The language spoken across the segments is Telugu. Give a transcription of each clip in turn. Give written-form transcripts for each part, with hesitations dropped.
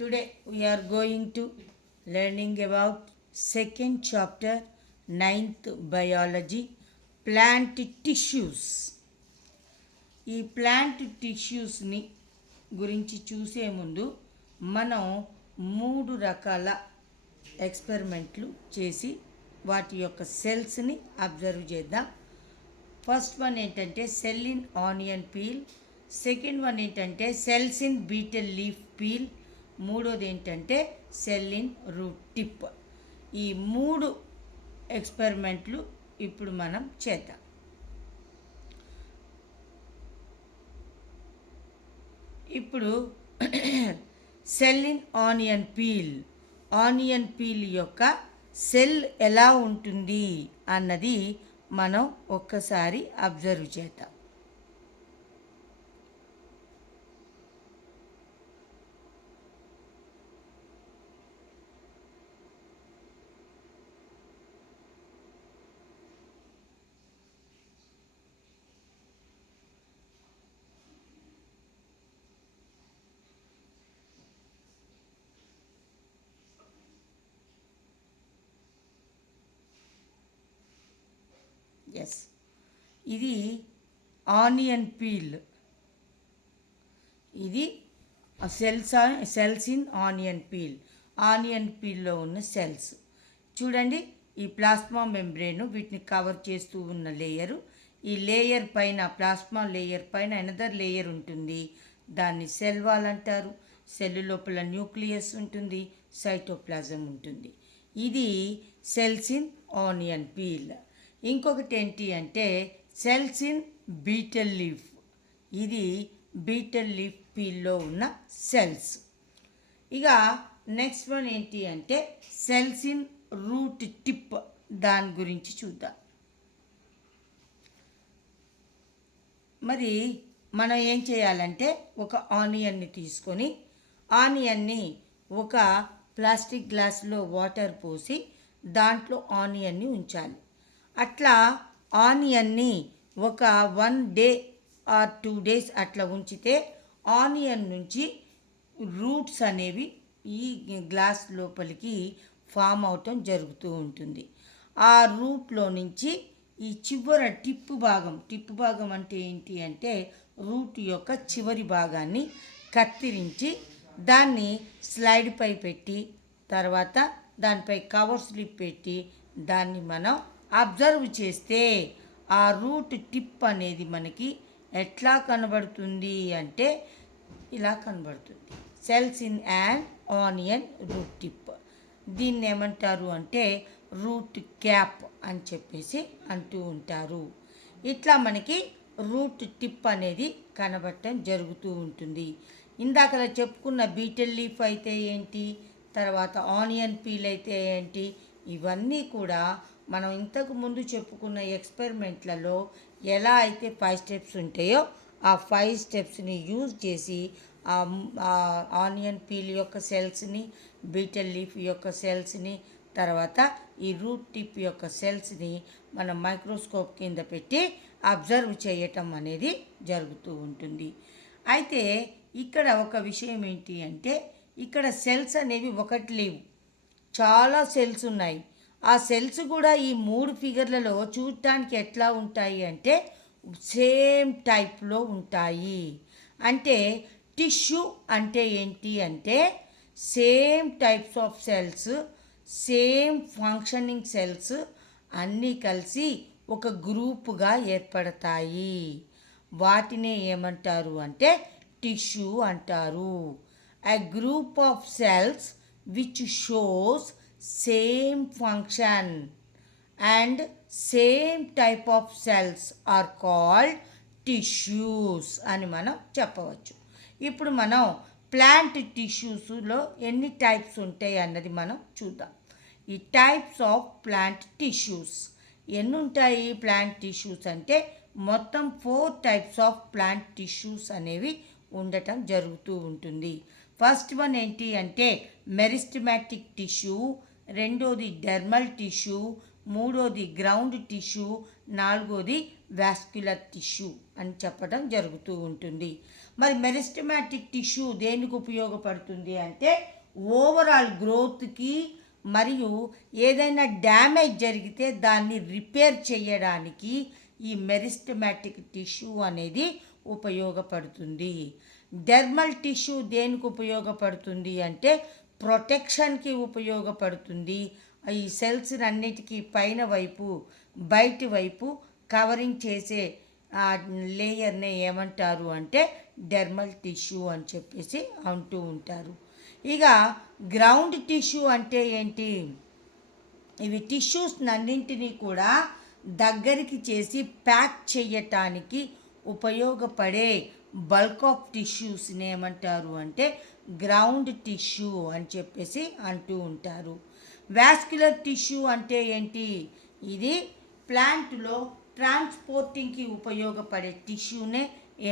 Today we are going to learning about second chapter, ninth biology, plant tissues. ఈ ప్లాంట్ టిష్యూస్ని గురించి చూసే ముందు మనం 3 రకాల ఎక్స్పెరిమెంట్లు చేసి వాటి యొక్క సెల్స్ని అబ్జర్వ్ చేద్దాం. ఫస్ట్ వన్ ఏంటంటే cell in onion peel, second one ఏంటంటే cells in betel leaf peel, మూడోది ఏంటంటే సెల్ ఇన్ రూట్ టిప్. ఈ 3 ఎక్స్పెరిమెంట్లు ఇప్పుడు మనం చేద్దాం. ఇప్పుడు సెల్ ఇన్ ఆనియన్ పీల్ యొక్క సెల్ ఎలా ఉంటుంది అన్నది మనం ఒక్కసారి అబ్జర్వ్ చేద్దాం. ఎస్, ఇది ఆనియన్ పీల్. ఇది సెల్స్ ఇన్ ఆనియన్ పీల్లో ఉన్న సెల్స్ చూడండి. ఈ ప్లాస్మా మెంబ్రేను వీటిని కవర్ చేస్తూ ఉన్న లేయరు. ఈ లేయర్ పైన, ప్లాస్మా లేయర్ పైన అనదర్ లేయర్ ఉంటుంది. దాన్ని సెల్ వాల్ అంటారు. సెల్ లోపల న్యూక్లియస్ ఉంటుంది, సైటోప్లాజం ఉంటుంది. ఇది సెల్స్ ఇన్ ఆనియన్ పీల్. ఇంకొకటి ఏంటి అంటే సెల్స్ ఇన్ బీటల్ లీఫ్. ఇది బీటల్ లీఫ్ పీల్లో ఉన్న సెల్స్. ఇక నెక్స్ట్ వన్ ఏంటి అంటే సెల్స్ ఇన్ రూట్ టిప్. దాని గురించి చూద్దాం. మరి మనం ఏం చేయాలంటే ఒక ఆనియన్ని తీసుకొని ఆనియన్ని ఒక ప్లాస్టిక్ గ్లాసులో వాటర్ పోసి దాంట్లో ఆనియన్ని ఉంచాలి. అట్లా ఆనియన్ని ఒక 1 day ఆర్ 2 days అట్లా ఉంచితే ఆనియన్ నుంచి రూట్స్ అనేవి ఈ గ్లాస్ లోపలికి ఫామ్ అవటం జరుగుతూ ఉంటుంది. ఆ రూట్లో నుంచి ఈ టిప్ భాగం అంటే ఏంటి అంటే రూట్ యొక్క చివరి భాగాన్ని కత్తిరించి దాన్ని స్లైడ్ పై పెట్టి తర్వాత దానిపై కవర్ స్లిప్ పెట్టి దాన్ని మనం అబ్జర్వ్ చేస్తే ఆ రూట్ టిప్ అనేది మనకి ఎట్లా కనబడుతుంది అంటే ఇలా కనబడుతుంది. Cells in an onion root tip. దీన్ని ఏమంటారు అంటే రూట్ క్యాప్ అని చెప్పేసి అంటూ ఉంటారు. ఇట్లా మనకి రూట్ టిప్ అనేది కనబడటం జరుగుతూ ఉంటుంది. ఇందాకలా చెప్పుకున్న బీటల్ లీఫ్ అయితే ఏంటి, తర్వాత ఆనియన్ పీల్ అయితే ఏంటి, ఇవన్నీ కూడా మనం ఇంతకు ముందు చెప్పుకున్న ఎక్స్పెరిమెంట్లలో ఎలా అయితే 5 steps ఉంటాయో ఆ 5 stepsని యూజ్ చేసి ఆ ఆనియన్ పీల్ యొక్క సెల్స్ని, బీటల్ లీఫ్ యొక్క సెల్స్ని, తర్వాత ఈ రూట్ టిప్ యొక్క సెల్స్ని మనం మైక్రోస్కోప్ కింద పెట్టి అబ్జర్వ్ చేయటం అనేది జరుగుతూ ఉంటుంది. అయితే ఇక్కడ ఒక విషయం ఏంటి అంటే ఇక్కడ సెల్స్ అనేవి ఒకటి లేవు, చాలా సెల్స్ ఉన్నాయి. ఆ సెల్స్ కూడా ఈ 3 ఫిగర్లలో చూడటానికి ఎట్లా ఉంటాయి అంటే సేమ్ టైప్లో ఉంటాయి. అంటే టిష్యూ అంటే ఏంటి అంటే same types of cells, same functioning cells అన్నీ కలిసి ఒక గ్రూపుగా ఏర్పడతాయి. వాటినే ఏమంటారు అంటే టిష్యూ అంటారు. A group of cells which shows same function and same type of cells are called tissues అని మనం చెప్పవచ్చు. ఇప్పుడు మనం ప్లాంట్ టిష్యూస్లో ఎన్ని టైప్స్ ఉంటాయి అన్నది మనం చూద్దాం. ఈ టైప్స్ ఆఫ్ ప్లాంట్ టిష్యూస్ ఎన్ని ఉంటాయి? ప్లాంట్ టిష్యూస్ అంటే మొత్తం 4 types ఆఫ్ ప్లాంట్ టిష్యూస్ అనేవి ఉండటం జరుగుతూ ఉంటుంది. ఫస్ట్ వన్ ఏంటి అంటే మెరిస్టమాటిక్ టిష్యూ, రెండోది డెర్మల్ టిష్యూ, మూడోది గ్రౌండ్ టిష్యూ, నాలుగోది వాస్క్యులర్ టిష్యూ అని చెప్పడం జరుగుతూ ఉంటుంది. మరి మెరిస్టమాటిక్ టిష్యూ దేనికి ఉపయోగపడుతుంది అంటే ఓవరాల్ గ్రోత్కి మరియు ఏదైనా డ్యామేజ్ జరిగితే దాన్ని రిపేర్ చేయడానికి ఈ మెరిస్టమాటిక్ టిష్యూ అనేది ఉపయోగపడుతుంది. డెర్మల్ టిష్యూ దేనికి ఉపయోగపడుతుంది అంటే ప్రొటెక్షన్కి ఉపయోగపడుతుంది. ఈ సెల్స్ అన్నిటికీ పైన వైపు బయటి వైపు కవరింగ్ చేసే ఆ లేయర్నే ఏమంటారు అంటే డెర్మల్ టిష్యూ అని చెప్పేసి అంటూ ఉంటారు. ఇక గ్రౌండ్ టిష్యూ అంటే ఏంటి? ఇవి టిష్యూస్ అన్నింటినీ కూడా దగ్గరికి చేసి ప్యాక్ చేయటానికి ఉపయోగపడే బల్క్ ఆఫ్ టిష్యూస్ని ఏమంటారు అంటే గ్రౌండ్ టిష్యూ అని చెప్పేసి అంటూ ఉంటారు. వాస్క్యులర్ టిష్యూ అంటే ఏంటి? ఇది ప్లాంట్లో ట్రాన్స్పోర్టింగ్కి ఉపయోగపడే టిష్యూనే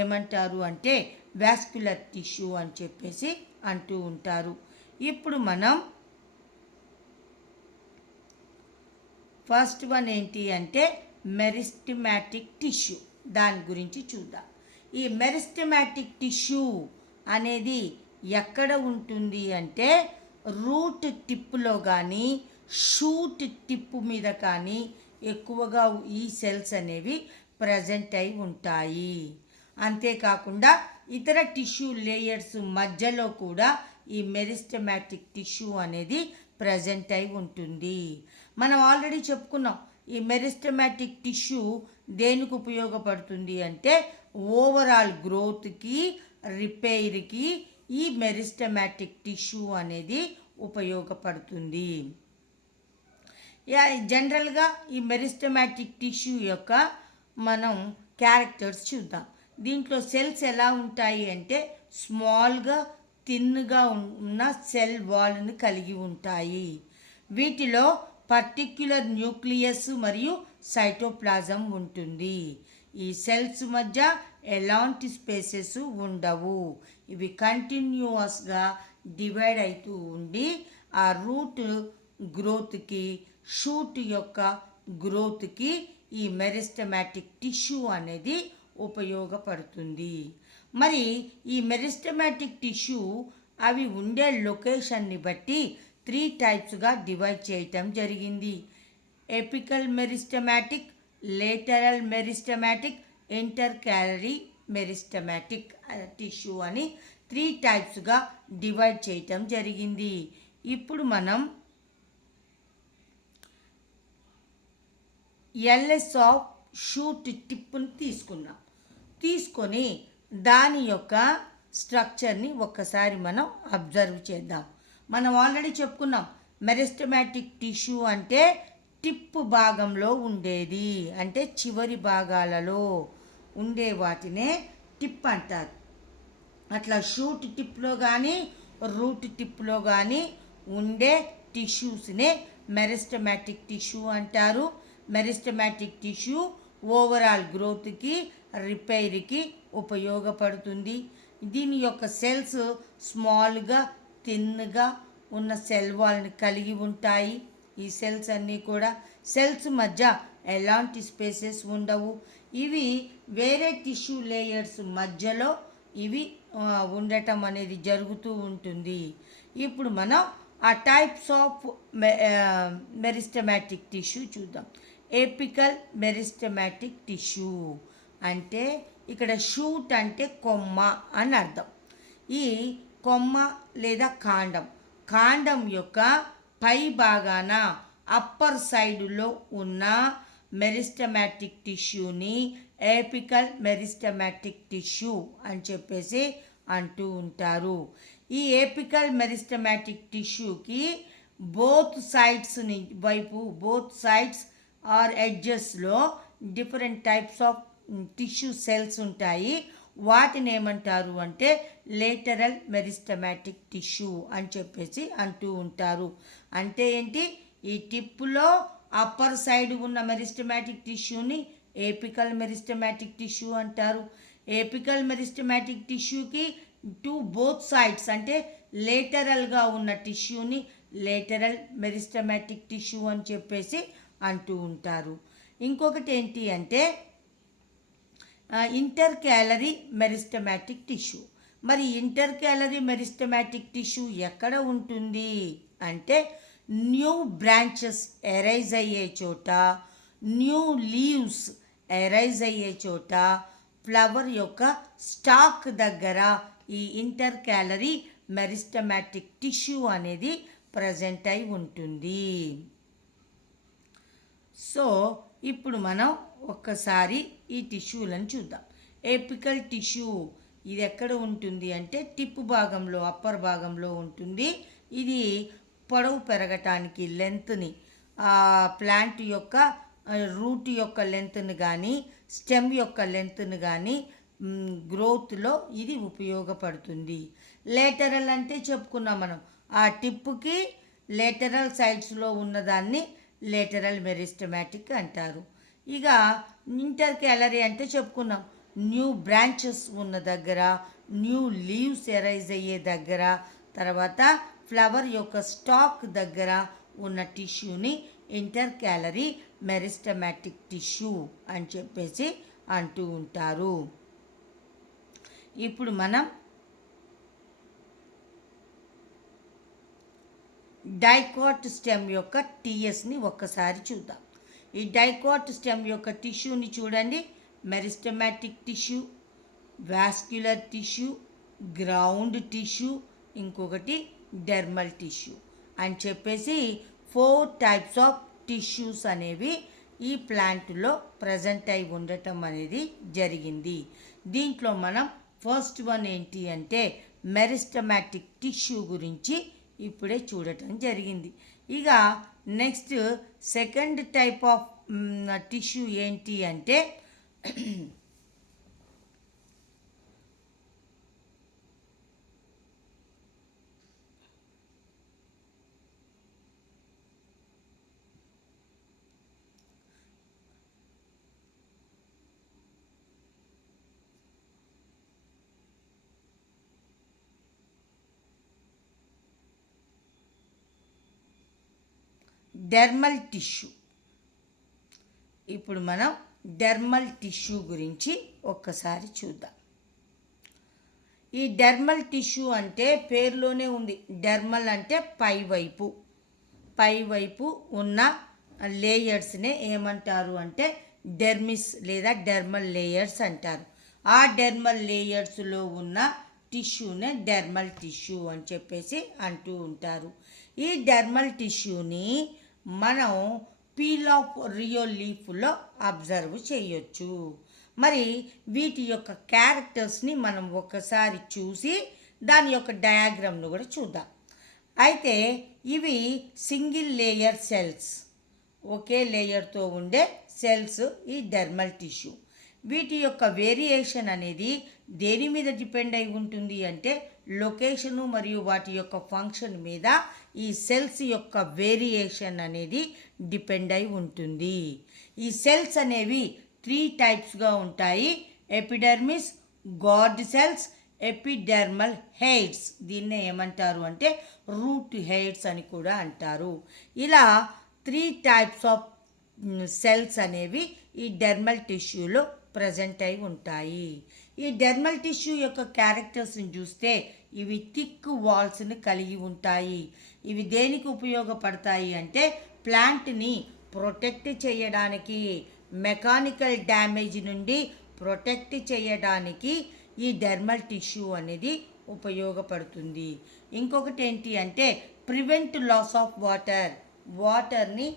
ఏమంటారు అంటే వాస్క్యులర్ టిష్యూ అని చెప్పేసి అంటూ ఉంటారు. ఇప్పుడు మనం ఫస్ట్ వన్ ఏంటి అంటే మెరిస్టమాటిక్ టిష్యూ, దాని గురించి చూద్దాం. ఈ మెరిస్టమాటిక్ టిష్యూ అనేది ఎక్కడ ఉంటుంది అంటే రూట్ టిప్పులో కానీ షూట్ టిప్పు మీద కానీ ఎక్కువగా ఈ సెల్స్ అనేవి ప్రజెంట్ అయి ఉంటాయి. అంతేకాకుండా ఇతర టిష్యూ లేయర్స్ మధ్యలో కూడా ఈ మెరిస్టమాటిక్ టిష్యూ అనేది ప్రజెంట్ అయి ఉంటుంది. మనం ఆల్రెడీ చెప్పుకున్నాం ఈ మెరిస్టమాటిక్ టిష్యూ దేనికి ఉపయోగపడుతుంది అంటే ఓవరాల్ గ్రోత్కి రిపేర్కి ఈ మెరిస్టమాటిక్ టిష్యూ అనేది ఉపయోగపడుతుంది. జనరల్గా ఈ మెరిస్టమాటిక్ టిష్యూ యొక్క మనం క్యారెక్టర్స్ చూద్దాం. దీంట్లో సెల్స్ ఎలా ఉంటాయి అంటే స్మాల్గా థిన్గా ఉన్న సెల్ వాల్ని కలిగి ఉంటాయి. వీటిలో పర్టిక్యులర్ న్యూక్లియస్ మరియు సైటోప్లాజం ఉంటుంది. ఈ సెల్స్ మధ్య ఎలాంటి స్పేసెస్ ఉండవు. ఇవి కంటిన్యూస్గా డివైడ్ అవుతూ ఉండి ఆ రూట్ గ్రోత్కి షూట్ యొక్క గ్రోత్కి ఈ మెరిస్టమాటిక్ టిష్యూ అనేది ఉపయోగపడుతుంది. మరి ఈ మెరిస్టమాటిక్ టిష్యూ అవి ఉండే లొకేషన్ని బట్టి 3 టైప్స్గా డివైడ్ చేయటం జరిగింది. Apical meristematic, lateral meristematic, intercalary meristematic tissue అని 3 టైప్స్గా డివైడ్ చేయటం జరిగింది. ఇప్పుడు మనం ఎల్ఎస్ ఆఫ్ షూట్ టిప్ని తీసుకొని దాని యొక్క స్ట్రక్చర్ని ఒక్కసారి మనం అబ్జర్వ్ చేద్దాం. మనం ఆల్రెడీ చెప్పుకున్నాం మెరిస్టమాటిక్ టిష్యూ అంటే టిప్ భాగంలో ఉండేది, అంటే చివరి భాగాలలో ఉండే వాటినే టిప్ అంటారు. అట్లా షూట్ టిప్లో కానీ రూట్ టిప్లో కానీ ఉండే టిష్యూస్నే మెరిస్టమాటిక్ టిష్యూ అంటారు. మెరిస్టమాటిక్ టిష్యూ ఓవరాల్ గ్రోత్కి రిపైర్కి ఉపయోగపడుతుంది. దీని యొక్క సెల్స్ స్మాల్గా థిన్గా ఉన్న సెల్ వాల్ని కలిగి ఉంటాయి. ఈ సెల్స్ అన్నీ కూడా సెల్స్ మధ్య ఎలాంటి స్పేసెస్ ఉండవు. ఇవి వేరే టిష్యూ లేయర్స్ మధ్యలో ఇవి ఉండటం అనేది జరుగుతూ ఉంటుంది. ఇప్పుడు మనం ఆ టైప్స్ ఆఫ్ మెరిస్టమాటిక్ టిష్యూ చూద్దాం. ఎపికల్ మెరిస్టమాటిక్ టిష్యూ అంటే ఇక్కడ షూట్ అంటే కొమ్మ అని అర్థం. ఈ కొమ్మ లేదా కాండం యొక్క పై భాగాన అప్పర్ సైడులో ఉన్న మెరిస్టమాటిక్ టిష్యూని ఎపికల్ మెరిస్టమాటిక్ టిష్యూ అని చెప్పేసి అంటూ ఉంటారు. ఈ ఎపికల్ మెరిస్టమాటిక్ టిష్యూకి బోత్ సైడ్స్ ఆర్ ఎడ్జెస్లో different types of tissue cells ఉంటాయి. వాటిని ఏమంటారు అంటే లేటరల్ మెరిస్టమాటిక్ టిష్యూ అని చెప్పేసి అంటూ ఉంటారు. అంటే ఏంటి? ఈ టిప్పులో అప్పర్ సైడ్ ఉన్న మెరిస్టమాటిక్ టిష్యూని ఏపికల్ మెరిస్టమాటిక్ టిష్యూ అంటారు. ఏపికల్ మెరిస్టమాటిక్ టిష్యూకి బోత్ సైడ్స్ అంటే లేటరల్గా ఉన్న టిష్యూని లేటరల్ మెరిస్టమాటిక్ టిష్యూ అని చెప్పేసి అంటూ ఉంటారు. ఇంకొకటి ఏంటి అంటే ఇంటర్ క్యాలరీ మెరిస్టమాటిక్ టిష్యూ. మరి ఇంటర్ క్యాలరీ మెరిస్టమాటిక్ టిష్యూ ఎక్కడ ఉంటుంది అంటే న్యూ బ్రాంచెస్ ఎరైజ్ అయ్యే చోట, న్యూ లీవ్స్ ఎరైజ్ అయ్యే చోట, ఫ్లవర్ యొక్క స్టాక్ దగ్గర ఈ ఇంటర్ క్యాలరీ మెరిస్టమాటిక్ టిష్యూ అనేది ప్రజెంట్ అయి ఉంటుంది. సో ఇప్పుడు మనం ఒక్కసారి ఈ టిష్యూలను చూద్దాం. ఎపికల్ టిష్యూ ఇది ఎక్కడ ఉంటుంది అంటే టిప్ భాగంలో, అప్పర్ భాగంలో ఉంటుంది. ఇది పొడవు పెరగటానికి లెంత్ని, ప్లాంట్ యొక్క రూట్ యొక్క లెంత్ని కానీ స్టెమ్ యొక్క లెంత్ని కానీ గ్రోత్లో ఇది ఉపయోగపడుతుంది. లేటరల్ అంటే చెప్పుకున్నాం మనం, ఆ టిప్పుకి లేటరల్ సైడ్స్లో ఉన్నదాన్ని లేటరల్ మెరిస్టమాటిక్ అంటారు. ఇక ఇంటర్ క్యాలరీ అంటే చెప్పుకున్నాం, న్యూ బ్రాంచెస్ ఉన్న దగ్గర, న్యూ లీవ్స్ ఎరైజ్ అయ్యే దగ్గర, తర్వాత ఫ్లవర్ యొక్క స్టాక్ దగ్గర ఉన్న టిష్యూని ఇంటర్ క్యాలరీ మెరిస్టమాటిక్ టిష్యూ అని చెప్పేసి అంటూ ఉంటారు. ఇప్పుడు మనం డైకాట్ స్టెమ్ యొక్క టీఎస్ని ఒక్కసారి చూద్దాం. ఈ డైకాట్ స్టెమ్ యొక్క టిష్యూని చూడండి. Meristematic tissue, vascular tissue, ground tissue, ఇంకొకటి డెర్మల్ టిష్యూ అని చెప్పేసి 4 టైప్స్ ఆఫ్ టిష్యూస్ అనేవి ఈ ప్లాంట్లో ప్రజెంట్ అయి ఉండటం అనేది జరిగింది. దీంట్లో మనం ఫస్ట్ వన్ ఏంటి అంటే మెరిస్టమాటిక్ టిష్యూ గురించి ఇప్పుడే చూడటం జరిగింది. ఇక next second type of tissue ఏంటి అంటే డెర్మల్ టిష్యూ. ఇప్పుడు మనం డెర్మల్ టిష్యూ గురించి ఒక్కసారి చూద్దాం. ఈ డెర్మల్ టిష్యూ అంటే పేరులోనే ఉంది. డెర్మల్ అంటే పైవైపు ఉన్న లేయర్స్నే ఏమంటారు అంటే డెర్మిస్ లేదా డెర్మల్ లేయర్స్ అంటారు. ఆ డెర్మల్ లేయర్స్లో ఉన్న టిష్యూనే డెర్మల్ టిష్యూ అని చెప్పేసి అంటూ ఉంటారు. ఈ డెర్మల్ టిష్యూని మనం పీల్ ఆఫ్ రియో లీఫ్లో అబ్జర్వ్ చేయొచ్చు. మరి వీటి యొక్క క్యారెక్టర్స్ని మనం ఒకసారి చూసి దాని యొక్క డయాగ్రామ్ను కూడా చూద్దాం. అయితే ఇవి సింగిల్ లేయర్ సెల్స్, ఒకే లేయర్తో ఉండే సెల్స్ ఈ డెర్మల్ టిష్యూ. వీటి యొక్క వేరియేషన్ అనేది దేని మీద డిపెండ్ అయి ఉంటుంది అంటే లొకేషను మరియు వాటి యొక్క ఫంక్షన్ మీద ఈ సెల్స్ యొక్క వేరియేషన్ అనేది డిపెండ్ అయి ఉంటుంది. ఈ సెల్స్ అనేవి 3 టైప్స్గా ఉంటాయి. Epidermis, guard cells, epidermal hairs. దీన్నే ఏమంటారు అంటే రూట్ హెయిర్స్ అని కూడా అంటారు. ఇలా 3 టైప్స్ ఆఫ్ సెల్స్ అనేవి ఈ డెర్మల్ టిష్యూలో ప్రజెంట్ అయి ఉంటాయి. ఈ డెర్మల్ టిష్యూ యొక్క క్యారెక్టర్స్ని చూస్తే ఇవి థిక్ వాల్స్ని కలిగి ఉంటాయి. ఇవి దేనికి ఉపయోగపడతాయి అంటే ప్లాంట్ని ప్రొటెక్ట్ చేయడానికి, మెకానికల్ డ్యామేజ్ నుండి ప్రొటెక్ట్ చేయడానికి ఈ డెర్మల్ టిష్యూ అనేది ఉపయోగపడుతుంది. ఇంకొకటి ఏంటి అంటే ప్రివెంట్ లాస్ ఆఫ్ వాటర్ని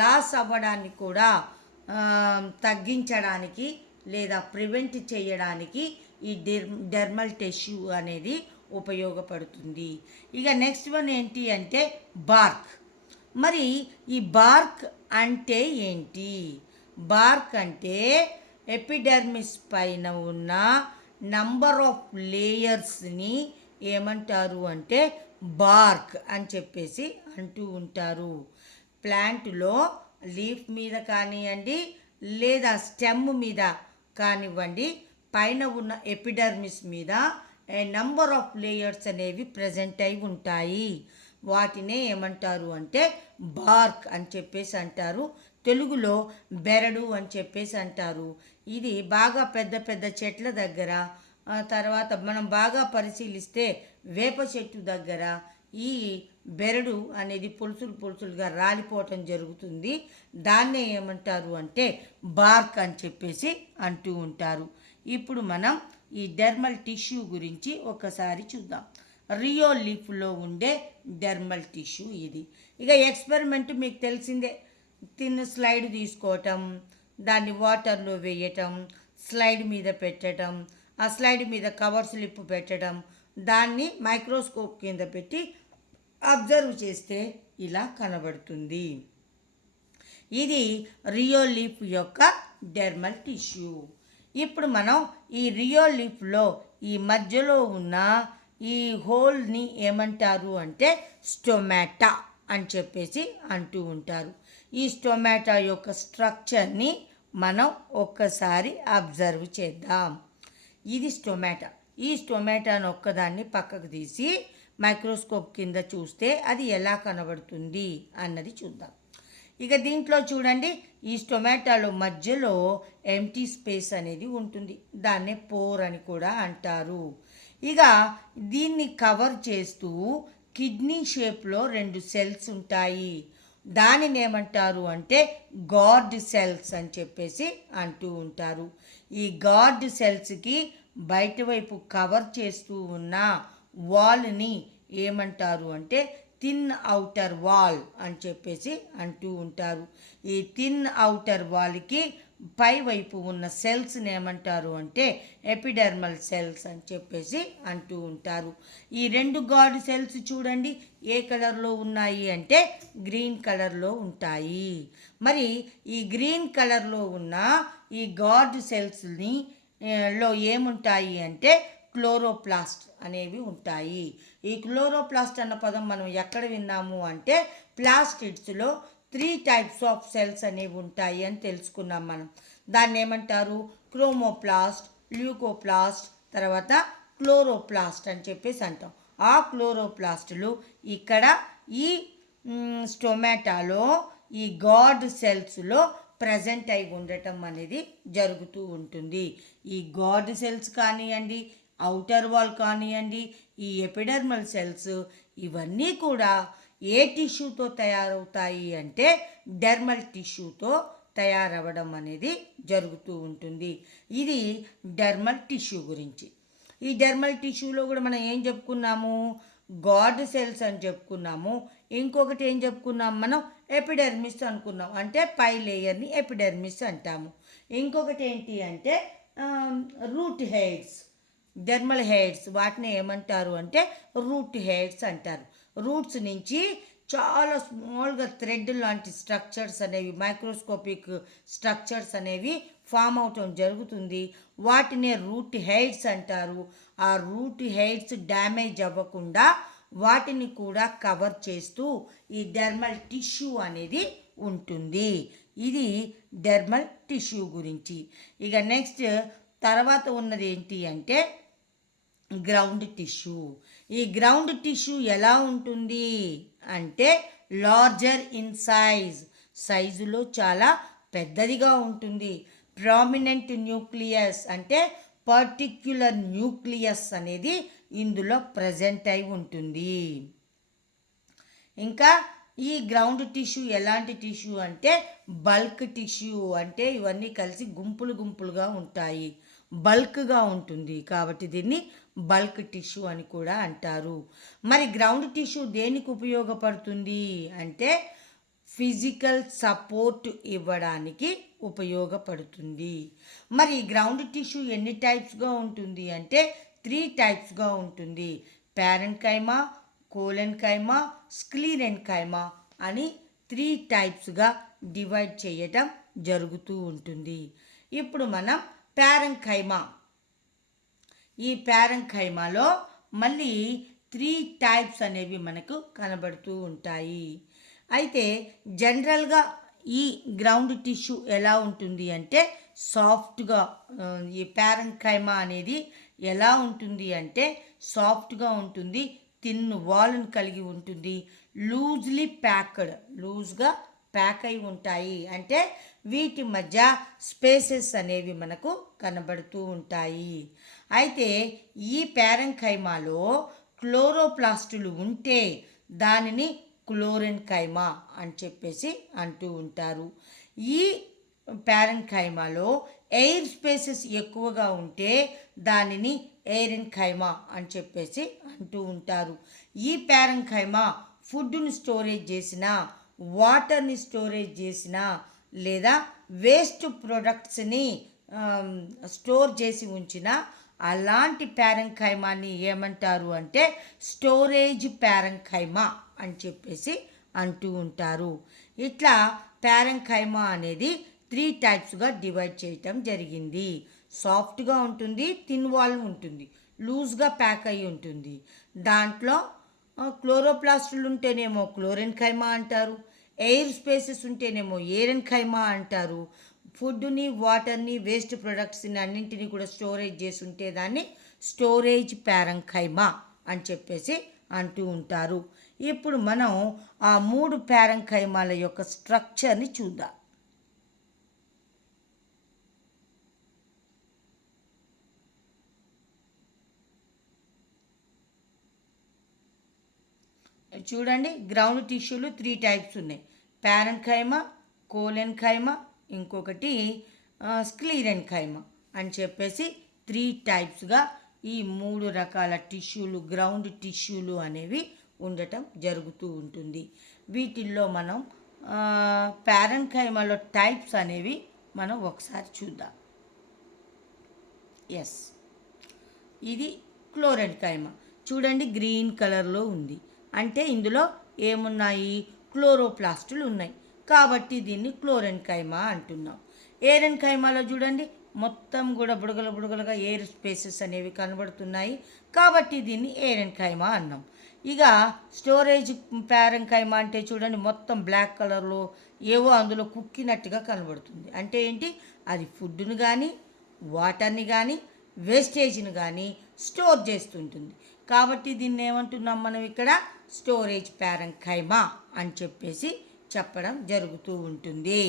లాస్ అవ్వడాన్ని కూడా తగ్గించడానికి లేదా ప్రివెంట్ చేయడానికి ఈ డెర్మల్ టిష్యూ అనేది ఉపయోగపడుతుంది. ఇక నెక్స్ట్ వన్ ఏంటి అంటే బార్క్. మరి ఈ బార్క్ అంటే ఏంటి? బార్క్ అంటే ఎపిడెర్మిస్ పైన ఉన్న నంబర్ ఆఫ్ లేయర్స్ని ఏమంటారు అంటే బార్క్ అని చెప్పేసి అంటూ ఉంటారు. ప్లాంట్లో లీఫ్ మీద కానివ్వండి లేదా స్టెమ్ మీద కానివ్వండి, పైన ఉన్న ఎపిడెర్మిస్ మీద నంబర్ ఆఫ్ లేయర్స్ అనేవి ప్రజెంట్ అయి ఉంటాయి. వాటినే ఏమంటారు అంటే బార్క్ అని చెప్పేసి అంటారు. తెలుగులో బెరడు అని చెప్పేసి అంటారు. ఇది బాగా పెద్ద పెద్ద చెట్ల దగ్గర, తర్వాత మనం బాగా పరిశీలిస్తే వేప చెట్టు దగ్గర ఈ బెరడు అనేది పొలుసులు పొలుసులుగా రాలిపోవటం జరుగుతుంది. దాన్నే ఏమంటారు అంటే బార్క్ అని చెప్పేసి అంటూ ఉంటారు. ఇప్పుడు మనం ఈ డెర్మల్ టిష్యూ గురించి ఒకసారి చూద్దాం. రియోలీఫ్లో ఉండే డెర్మల్ టిష్యూ ఇది. ఇక ఎక్స్పెరిమెంట్ మీకు తెలిసిందే. స్లైడ్ తీసుకోవటం, దాన్ని వాటర్లో వేయటం, స్లైడ్ మీద పెట్టడం, ఆ స్లైడ్ మీద కవర్ స్లిప్ పెట్టడం, దాన్ని మైక్రోస్కోప్ కింద పెట్టి అబ్జర్వ్ చేస్తే ఇలా కనబడుతుంది. ఇది రియోలీఫ్ యొక్క డెర్మల్ టిష్యూ. ఇప్పుడు మనం ఈ రియోలీఫ్లో ఈ మధ్యలో ఉన్న ఈ హోల్ని ఏమంటారు అంటే స్టొమాటా అని చెప్పేసి అంటూ ఉంటారు. ఈ స్టొమాటా యొక్క స్ట్రక్చర్ని మనం ఒక్కసారి అబ్జర్వ్ చేద్దాం. ఇది స్టొమాటా. ఈ స్టొమాటాను ఒక్కదాన్ని పక్కకు తీసి మైక్రోస్కోప్ కింద చూస్తే అది ఎలా కనబడుతుంది అన్నది చూద్దాం. ఇక దీంట్లో చూడండి, ఈ స్టొమాటోలో మధ్యలో ఎంటీ స్పేస్ అనేది ఉంటుంది. దాన్నే పోర్ అని కూడా అంటారు. ఇక దీన్ని కవర్ చేస్తూ కిడ్నీ షేప్లో 2 సెల్స్ ఉంటాయి. దానిని ఏమంటారు అంటే గార్డ్ సెల్స్ అని చెప్పేసి అంటూ ఉంటారు. ఈ గార్డ్ సెల్స్కి బయట వైపు కవర్ చేస్తూ ఉన్న వాల్ని ఏమంటారు అంటే థిన్ ఔటర్ వాల్ అని చెప్పేసి అంటూ ఉంటారు. ఈ థిన్ ఔటర్ వాల్కి పై వైపు ఉన్న సెల్స్ని ఏమంటారు అంటే ఎపిడెర్మల్ సెల్స్ అని చెప్పేసి అంటూ ఉంటారు. ఈ 2 గార్డ్ సెల్స్ చూడండి ఏ కలర్లో ఉన్నాయి అంటే గ్రీన్ కలర్లో ఉంటాయి. మరి ఈ గ్రీన్ కలర్లో ఉన్న ఈ గార్డ్ సెల్స్ని లో ఏముంటాయి అంటే క్లోరోప్లాస్ట్ అనేవి ఉంటాయి. ఈ క్లోరోప్లాస్ట్ అన్న పదం మనం ఎక్కడ విన్నాము అంటే ప్లాస్టిడ్స్లో 3 టైప్స్ ఆఫ్ సెల్స్ అనేవి ఉంటాయి అని తెలుసుకున్నాం మనం. దాన్ని ఏమంటారు క్రోమోప్లాస్ట్, ల్యూకోప్లాస్ట్, తర్వాత క్లోరోప్లాస్ట్ అని చెప్పేసి అంటాం. ఆ క్లోరోప్లాస్టులు ఇక్కడ ఈ స్టొమాటాలో ఈ గార్డ్ సెల్స్లో ప్రజెంట్ అయి ఉండటం అనేది జరుగుతూ ఉంటుంది. ఈ గార్డ్ సెల్స్ కానివ్వండి, ఔటర్ వాల్ కానివ్వండి, ఈ ఎపిడెర్మల్ సెల్స్ ఇవన్నీ కూడా ఏ టిష్యూతో తయారవుతాయి అంటే డెర్మల్ టిష్యూతో తయారవ్వడం అనేది జరుగుతూ ఉంటుంది. ఇది డెర్మల్ టిష్యూ గురించి. ఈ డెర్మల్ టిష్యూలో కూడా మనం ఏం చెప్పుకున్నాము, గార్డ్ సెల్స్ అని చెప్పుకున్నాము. ఇంకొకటి ఏం చెప్పుకున్నాం మనం ఎపిడెర్మిస్ అనుకున్నాం. అంటే పై లేయర్ని ఎపిడెర్మిస్ అంటాము. ఇంకొకటి ఏంటి అంటే రూట్ హెయిర్స్, డెర్మల్ హెయిర్స్, వాటిని ఏమంటారు అంటే రూట్ హెయిర్స్ అంటారు. రూట్స్ నుంచి చాలా స్మాల్గా థ్రెడ్ లాంటి స్ట్రక్చర్స్ అనేవి, మైక్రోస్కోపిక్ స్ట్రక్చర్స్ అనేవి ఫామ్ అవటం జరుగుతుంది. వాటినే రూట్ హెయిర్స్ అంటారు. ఆ రూట్ హెయిర్స్ డ్యామేజ్ అవ్వకుండా వాటిని కూడా కవర్ చేస్తూ ఈ డెర్మల్ టిష్యూ అనేది ఉంటుంది. ఇది డెర్మల్ టిష్యూ గురించి. ఇక నెక్స్ట్ తర్వాత ఉన్నది ఏంటి అంటే గ్రౌండ్ టిష్యూ. ఈ గ్రౌండ్ టిష్యూ ఎలా ఉంటుంది అంటే లార్జర్ ఇన్ సైజులో చాలా పెద్దదిగా ఉంటుంది. ప్రామినెంట్ న్యూక్లియస్ అంటే పర్టిక్యులర్ న్యూక్లియస్ అనేది ఇందులో ప్రజెంట్ అయి ఉంటుంది. ఇంకా ఈ గ్రౌండ్ టిష్యూ ఎలాంటి టిష్యూ అంటే బల్క్ టిష్యూ. అంటే ఇవన్నీ కలిసి గుంపులు గుంపులుగా ఉంటాయి, బల్క్గా ఉంటుంది కాబట్టి దీన్ని బల్క్ టిష్యూ అని కూడా అంటారు. మరి గ్రౌండ్ టిష్యూ దేనికి ఉపయోగపడుతుంది అంటే ఫిజికల్ సపోర్ట్ ఇవ్వడానికి ఉపయోగపడుతుంది. మరి గ్రౌండ్ టిష్యూ ఎన్ని టైప్స్గా ఉంటుంది అంటే 3 టైప్స్గా ఉంటుంది. ప్యారెన్కైమా, కోలెన్కైమా, స్క్లీరెన్కైమా అని 3 టైప్స్గా డివైడ్ చేయటం జరుగుతూ ఉంటుంది. ఇప్పుడు మనం ప్యారెన్కైమా, ఈ ప్యారెన్కైమాలో మళ్ళీ 3 టైప్స్ అనేవి మనకు కనబడుతూ ఉంటాయి. అయితే జనరల్గా ఈ గ్రౌండ్ టిష్యూ ఎలా ఉంటుంది అంటే సాఫ్ట్గా, ఈ ప్యారెన్కైమా అనేది ఎలా ఉంటుంది అంటే సాఫ్ట్గా ఉంటుంది, థిన్ వాల్ని కలిగి ఉంటుంది, లూజ్గా ప్యాక్ అయి ఉంటాయి. అంటే వీటి మధ్య స్పేసెస్ అనేవి మనకు కనబడుతూ ఉంటాయి. అయితే ఈ ప్యారెంకైమాలో క్లోరోప్లాస్టులు ఉంటే దానిని క్లోరెన్కైమా అని చెప్పేసి అంటూ ఉంటారు. ఈ ప్యారెంకైమాలో ఎయిర్ స్పేసెస్ ఎక్కువగా ఉంటే దానిని ఎయిరెన్కైమా అని చెప్పేసి అంటూ ఉంటారు. ఈ ప్యారెంకైమా ఫుడ్ని స్టోరేజ్ చేసిన, వాటర్ని స్టోరేజ్ చేసిన లేదా వేస్ట్ ప్రొడక్ట్స్ని స్టోర్ చేసి ఉంచిన అలాంటి ప్యారెంకైమాని ఏమంటారు అంటే స్టోరేజ్ ప్యారెంకైమా అని చెప్పేసి అంటూ ఉంటారు. ఇట్లా ప్యారెంకైమా అనేది 3 టైప్స్గా డివైడ్ చేయటం జరిగింది. సాఫ్ట్గా ఉంటుంది, థిన్ వాల్ ఉంటుంది, లూజ్గా ప్యాక్ అయి ఉంటుంది. దాంట్లో క్లోరోప్లాస్టులు ఉంటేనేమో క్లోరెన్కైమా అంటారు, ఎయిర్ స్పేసెస్ ఉంటేనేమో ఎయిరెన్కైమా అంటారు. ఫుడ్ని, వాటర్ని, వేస్ట్ ప్రొడక్ట్స్ని అన్నింటినీ కూడా స్టోరేజ్ చేసి ఉంటే దాన్ని స్టోరేజ్ ప్యారెంకైమా అని చెప్పేసి అంటూ ఉంటారు. ఇప్పుడు మనం ఆ 3 ప్యారెంకైమాల యొక్క స్ట్రక్చర్ని చూద్దాం. చూడండి, గ్రౌండ్ టిష్యూలు 3 టైప్స్ ఉన్నాయి. ప్యారెంకైమా, కోలెన్కైమా, ఇంకొకటి స్క్లీరెన్కైమా అని చెప్పేసి 3 టైప్స్గా ఈ 3 రకాల టిష్యూలు, గ్రౌండ్ టిష్యూలు అనేవి ఉండటం జరుగుతూ ఉంటుంది. వీటిల్లో మనం ప్యారెంకైమాలో టైప్స్ అనేవి మనం ఒకసారి చూద్దాం. ఎస్, ఇది క్లోరెన్కైమా. చూడండి, గ్రీన్ కలర్లో ఉంది. అంటే ఇందులో ఏమున్నాయి? క్లోరోప్లాస్టులు ఉన్నాయి. కాబట్టి దీన్ని క్లోరెన్కైమా అంటున్నాం. ఎయిరెన్కైమాలో చూడండి, మొత్తం కూడా బుడగలు బుడగలుగా ఎయిర్ స్పేసెస్ అనేవి కనబడుతున్నాయి. కాబట్టి దీన్ని ఎయిరెన్కైమా అన్నాం. ఇక స్టోరేజ్ ప్యారెంకైమా అంటే చూడండి, మొత్తం బ్లాక్ కలర్లో ఏవో అందులో కుక్కినట్టుగా కనబడుతుంది. అంటే ఏంటి? అది ఫుడ్ని కానీ, వాటర్ని కానీ, వేస్టేజ్ని కానీ స్టోర్ చేస్తుంటుంది. కాబట్టి దీన్ని ఏమంటున్నాం మనం ఇక్కడ? స్టోరేజ్ ప్యారెంకైమా అని చెప్పేసి చెప్పడం జరుగుతూ ఉంటుంది.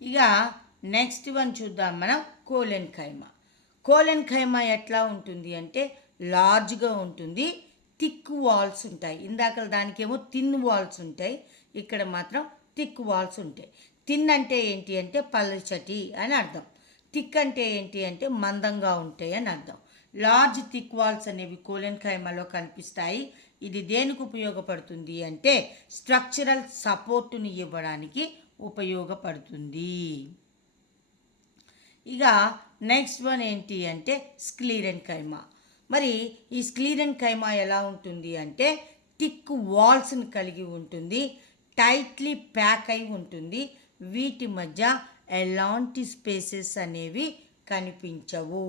ఇక నెక్స్ట్ వన్ చూద్దాం మనం, కోలెన్కైమా. కోలెన్కైమా ఎట్లా ఉంటుంది అంటే లార్జ్గా ఉంటుంది, థిక్ వాల్స్ ఉంటాయి. ఇందాక దానికేమో థిన్ వాల్స్ ఉంటాయి, ఇక్కడ మాత్రం థిక్ వాల్స్ ఉంటాయి. థిన్ అంటే ఏంటి అంటే పల్చటి అని అర్థం, థిక్ అంటే ఏంటి అంటే మందంగా ఉంటాయి అని అర్థం. లార్జ్ థిక్ వాల్స్ అనేవి కోలెన్కైమాలో కనిపిస్తాయి. ఇది దేనికి ఉపయోగపడుతుంది అంటే స్ట్రక్చరల్ సపోర్టుని ఇవ్వడానికి ఉపయోగపడుతుంది. ఇక నెక్స్ట్ వన్ ఏంటి అంటే స్క్లీరెన్కైమా. మరి ఈ స్క్లీరెన్కైమా ఎలా ఉంటుంది అంటే థిక్ వాల్స్ని కలిగి ఉంటుంది, టైట్లీ ప్యాక్ అయి ఉంటుంది. వీటి మధ్య ఎలాంటి స్పేసెస్ అనేవి కనిపించవు.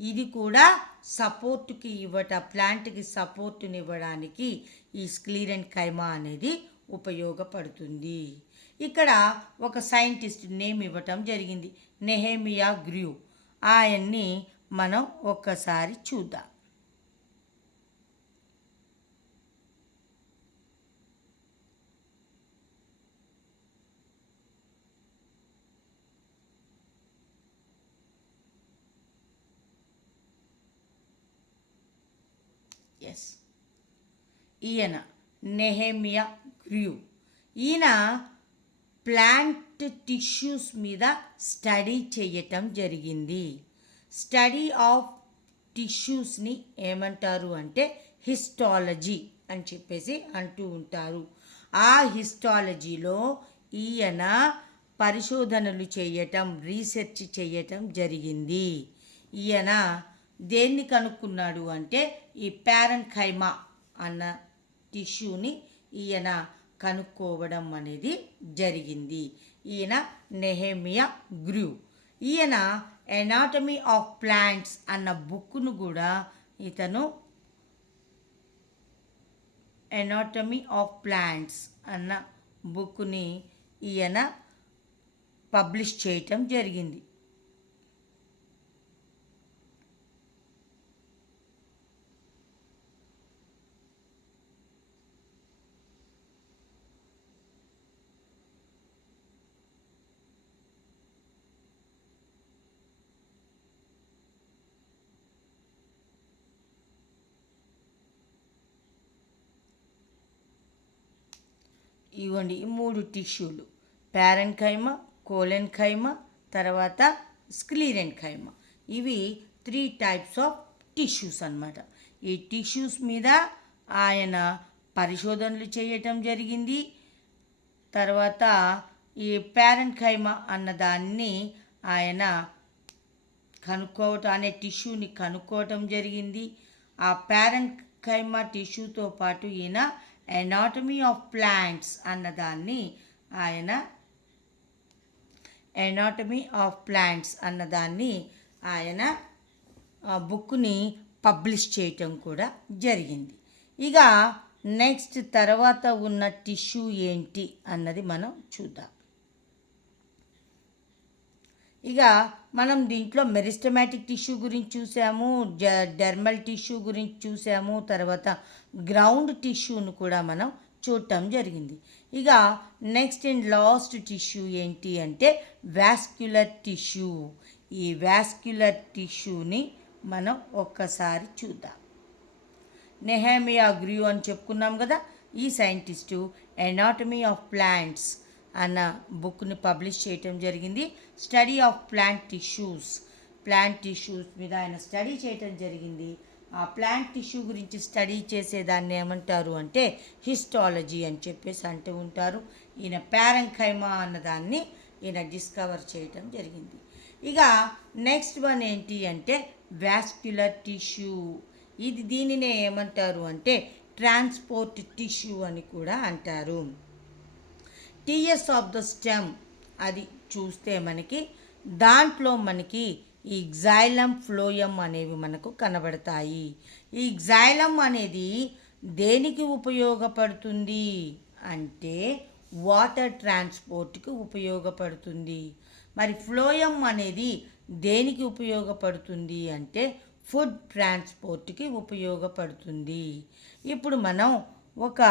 ఇది కూడా సపోర్ట్కి ప్లాంట్కి సపోర్టుని ఇవ్వడానికి ఈ స్క్లీరెన్కైమా అనేది ఉపయోగపడుతుంది. ఇక్కడ ఒక సైంటిస్ట్ నేమ్ ఇవ్వటం జరిగింది, నెహెమియా గ్రూ. ఆయన్ని మనం ఒక్కసారి చూద్దాం. ఎస్, ఈయన నెహెమియా గ్రూ. ఈయన ప్లాంట్ టిష్యూస్ మీద స్టడీ చేయటం జరిగింది. స్టడీ ఆఫ్ టిష్యూస్ని ఏమంటారు అంటే హిస్టాలజీ అని చెప్పేసి అంటూ ఉంటారు. ఆ హిస్టాలజీలో ఈయన పరిశోధనలు చేయటం, రీసెర్చ్ చేయటం జరిగింది. ఈయన దేన్ని కనుక్కున్నాడు అంటే ఈ ప్యారెంకైమా అన్న టిష్యూని ఈయన కనుక్కోవడం అనేది జరిగింది. ఈయన నెహెమియా గ్రూ. ఈయన ఎనాటమీ ఆఫ్ ప్లాంట్స్ అన్న బుక్ను కూడా ఇతను ఎనాటమీ ఆఫ్ ప్లాంట్స్ అన్న బుక్ని ఈయన పబ్లిష్ చేయటం జరిగింది. ఇవ్వండి ఈ 3 టిష్యూలు, ప్యారెన్కైమా, కోలెన్కైమా, తర్వాత స్క్లీరెన్కైమా. ఇవి 3 టైప్స్ ఆఫ్ టిష్యూస్ అన్నమాట. ఈ టిష్యూస్ మీద ఆయన పరిశోధనలు చేయటం జరిగింది. తర్వాత ఈ ప్యారెన్కైమా అన్నదాన్ని ఆయన కనుక్కోవటం అనే టిష్యూని కనుక్కోవటం జరిగింది. ఆ ప్యారెన్కైమా టిష్యూతో పాటు ఈయన ఎనాటమీ ఆఫ్ ప్లాంట్స్ అన్నదాన్ని ఆయన బుక్ని పబ్లిష్ చేయటం కూడా జరిగింది. ఇక నెక్స్ట్ తర్వాత ఉన్న టిష్యూ ఏంటి అన్నది మనం చూద్దాం. ఇక మనం దీంట్లో మెరిస్టమాటిక్ టిష్యూ గురించి చూసాము, డెర్మల్ టిష్యూ గురించి చూసాము, తర్వాత గ్రౌండ్ టిష్యూను కూడా మనం చూడటం జరిగింది. ఇక నెక్స్ట్ అండ్ లాస్ట్ టిష్యూ ఏంటి అంటే వాస్క్యులర్ టిష్యూ. ఈ వాస్క్యులర్ టిష్యూని మనం ఒక్కసారి చూద్దాం. నెహెమియా గ్రియూ అని చెప్పుకున్నాం కదా, ఈ సైంటిస్టు ఎనాటమీ ఆఫ్ ప్లాంట్స్ అన్న బుక్ని పబ్లిష్ చేయటం జరిగింది. స్టడీ ఆఫ్ ప్లాంట్ టిష్యూస్ మీద ఆయన స్టడీ చేయటం జరిగింది. ఆ ప్లాంట్ టిష్యూ గురించి స్టడీ చేసేదాన్ని ఏమంటారు అంటే హిస్టాలజీ అని చెప్పేసి అంటూ ఉంటారు. ఈయన ప్యారెన్కైమా అన్నదాన్ని ఈయన డిస్కవర్ చేయటం జరిగింది. ఇక నెక్స్ట్ వన్ ఏంటి అంటే వాస్క్యులర్ టిష్యూ. దీనినే ఏమంటారు అంటే ట్రాన్స్పోర్ట్ టిష్యూ అని కూడా అంటారు. టీఎస్ ఆఫ్ ద స్టెమ్ అది చూస్తే మనకి దాంట్లో మనకి ఈ జైలం ఫ్లోయం అనేవి మనకు కనబడతాయి. ఈ జైలం అనేది దేనికి ఉపయోగపడుతుంది అంటే వాటర్ ట్రాన్స్పోర్ట్కి ఉపయోగపడుతుంది. మరి ఫ్లోయం అనేది దేనికి ఉపయోగపడుతుంది అంటే ఫుడ్ ట్రాన్స్పోర్ట్కి ఉపయోగపడుతుంది. ఇప్పుడు మనం ఒక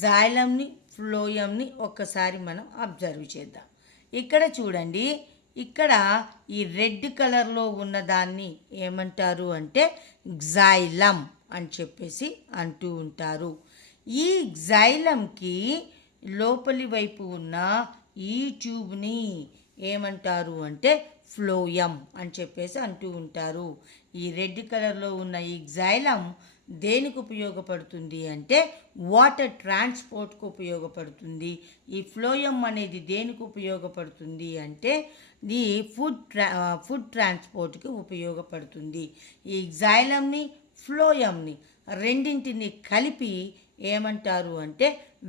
జైలంని ఫ్లోయంని ఒక్కసారి మనం అబ్జర్వ్ చేద్దాం. ఇక్కడ చూడండి, ఇక్కడ ఈ రెడ్ కలర్లో ఉన్నదాన్ని ఏమంటారు అంటే జైలం అని చెప్పేసి అంటూ ఉంటారు. ఈ జైలంకి లోపలి వైపు ఉన్న ఈ ట్యూబ్ని ఏమంటారు అంటే ఫ్లోయం అని చెప్పేసి అంటూ ఉంటారు. ఈ రెడ్ కలర్లో ఉన్న ఈ జైలం దేనికి ఉపయోగపడుతుంది అంటే వాటర్ ట్రాన్స్పోర్ట్కి ఉపయోగపడుతుంది. ఈ ఫ్లోయం అనేది దేనికి ఉపయోగపడుతుంది అంటే ఈ ఫుడ్ ట్రాన్స్పోర్ట్కి ఉపయోగపడుతుంది. ఈ జైలంని ఫ్లోయంని రెండింటిని కలిపి ఏమంటారు అంటే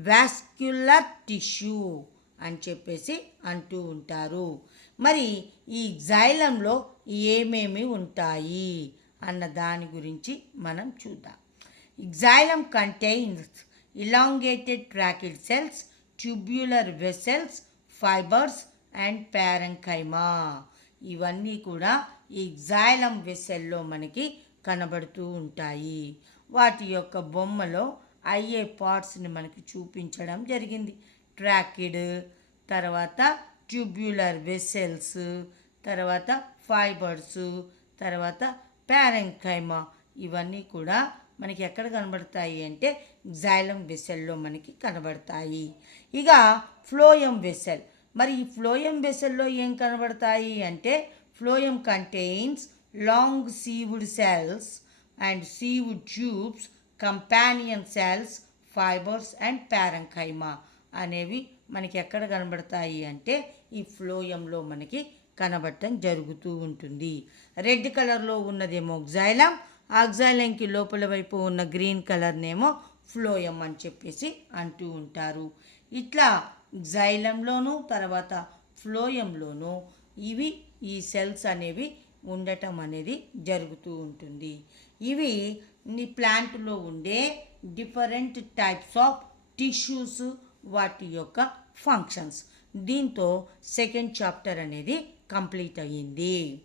వాస్క్యులర్ టిష్యూ అని చెప్పేసి అంటూ ఉంటారు. మరి ఈ జైలంలో ఏమేమి ఉంటాయి అన్న దాని గురించి మనం చూద్దాం. Xylem contains elongated tracheal cells, tubular vessels, fibers and parenchyma. ఇవన్నీ కూడా ఈ xylem వెసెల్లో మనకి కనబడుతూ ఉంటాయి. వాటి యొక్క బొమ్మలో అయ్యే పార్ట్స్ని మనకి చూపించడం జరిగింది. ట్రాకిడ్, తర్వాత ట్యూబ్యులర్ వెసెల్స్, తర్వాత ఫైబర్స్, తర్వాత ప్యారెన్కైమా. ఇవన్నీ కూడా మనకి ఎక్కడ కనబడతాయి అంటే జైలం వెసెల్లో మనకి కనబడతాయి. ఇక ఫ్లోయం వెసెల్, మరి ఈ ఫ్లోయం వెసెల్లో ఏం కనబడతాయి అంటే phloem contains long sieved cells and sieved tubes, companion cells, fibres and parenchyma అనేవి మనకి ఎక్కడ కనబడతాయి అంటే ఈ ఫ్లోయంలో మనకి కనబడటం జరుగుతూ ఉంటుంది. రెడ్ కలర్లో ఉన్నదేమో జైలం, ఆక్సాలైన్కి లోపల వైపు ఉన్న గ్రీన్ కలర్నేమో ఫ్లోయం అని చెప్పేసి అంటూ ఉంటారు. ఇట్లా జైలంలోనూ తర్వాత ఫ్లోయంలోనూ ఈ సెల్స్ అనేవి ఉండటం అనేది జరుగుతూ ఉంటుంది. ఇవి ప్లాంట్లో ఉండే డిఫరెంట్ టైప్స్ ఆఫ్ టిష్యూస్, వాటి యొక్క ఫంక్షన్స్. దీంతో సెకండ్ చాప్టర్ అనేది కంప్లీట్ అయ్యింది.